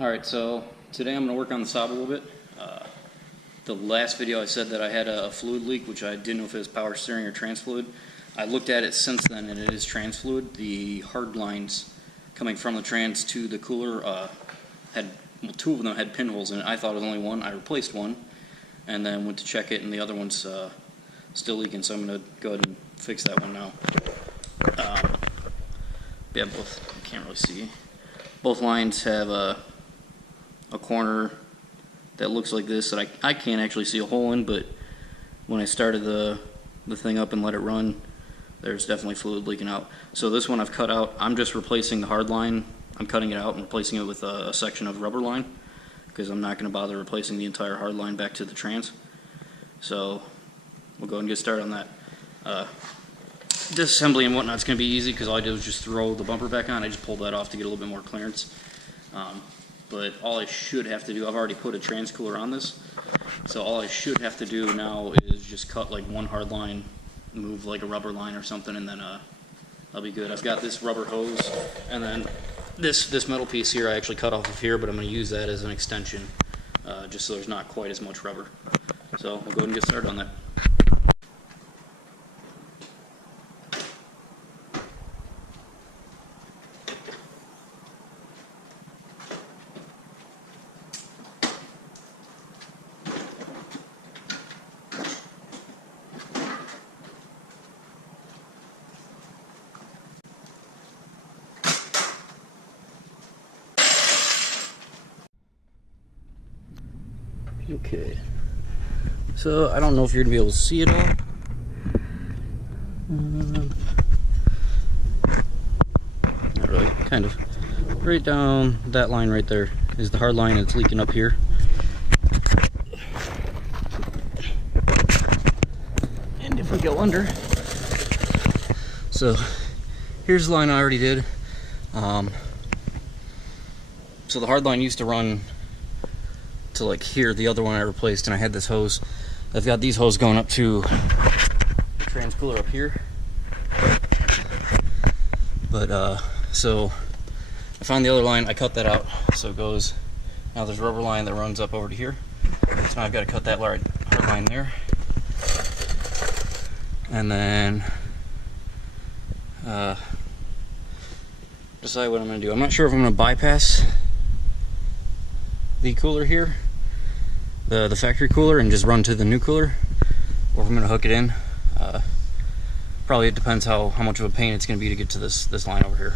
Alright, so today I'm going to work on the Saab a little bit. The last video I said that I had a fluid leak, which I didn't know if it was power steering or trans fluid. I looked at it since then and it is trans fluid. The hard lines coming from the trans to the cooler two of them had pinholes in it. I thought it was only one. I replaced one and then went to check it, and the other one's still leaking, so I'm going to go ahead and fix that one now. Yeah, both, you can't really see. Both lines have a corner that looks like this that I can't actually see a hole in, but when I started the thing up and let it run, there's definitely fluid leaking out. So this one I've cut out. I'm just replacing the hard line. I'm cutting it out and replacing it with a section of rubber line, because I'm not going to bother replacing the entire hard line back to the trans. So we'll go ahead and get started on that. Disassembly and whatnot is going to be easy, because all I did was just throw the bumper back on. I just pulled that off to get a little bit more clearance. But all I should have to do, I've already put a trans cooler on this, so all I should have to do now is just cut like one hard line, move like a rubber line or something, and then I'll be good. I've got this rubber hose, and then this metal piece here I actually cut off of here, but I'm going to use that as an extension, just so there's not quite as much rubber. So we'll go ahead and get started on that. Okay, so I don't know if you're gonna be able to see it all. Not really, kind of. Right down that line right there is the hard line, and it's leaking up here. And if we go under, so here's the line I already did. So the hard line used to run to like here, the other one I replaced, and I had this hose. I've got these hoses going up to the trans cooler up here. But so I found the other line, I cut that out, so it goes, now there's a rubber line that runs up over to here. So now I've got to cut that hard line there. And then decide what I'm going to do. I'm not sure if I'm going to bypass the cooler here, the factory cooler, and just run to the new cooler, or if I'm going to hook it in. Probably it depends how much of a pain it's going to be to get to this line over here.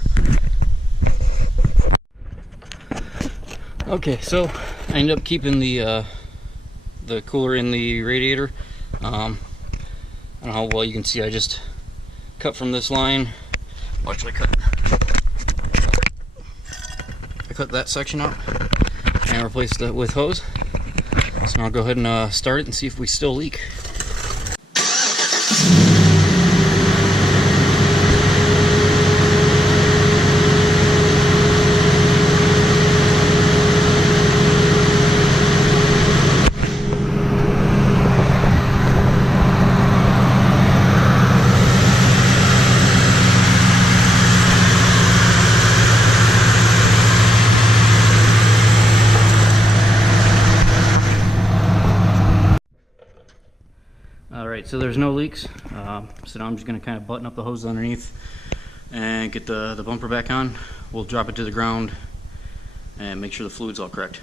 Okay, so I ended up keeping the cooler in the radiator. I don't know how well you can see. I just cut from this line. Well, actually, I cut that section out and replaced it with hose. So now I'll go ahead and start it and see if we still leak. Alright, so there's no leaks, so now I'm just going to kind of button up the hose underneath and get the bumper back on. We'll drop it to the ground and make sure the fluid's all correct.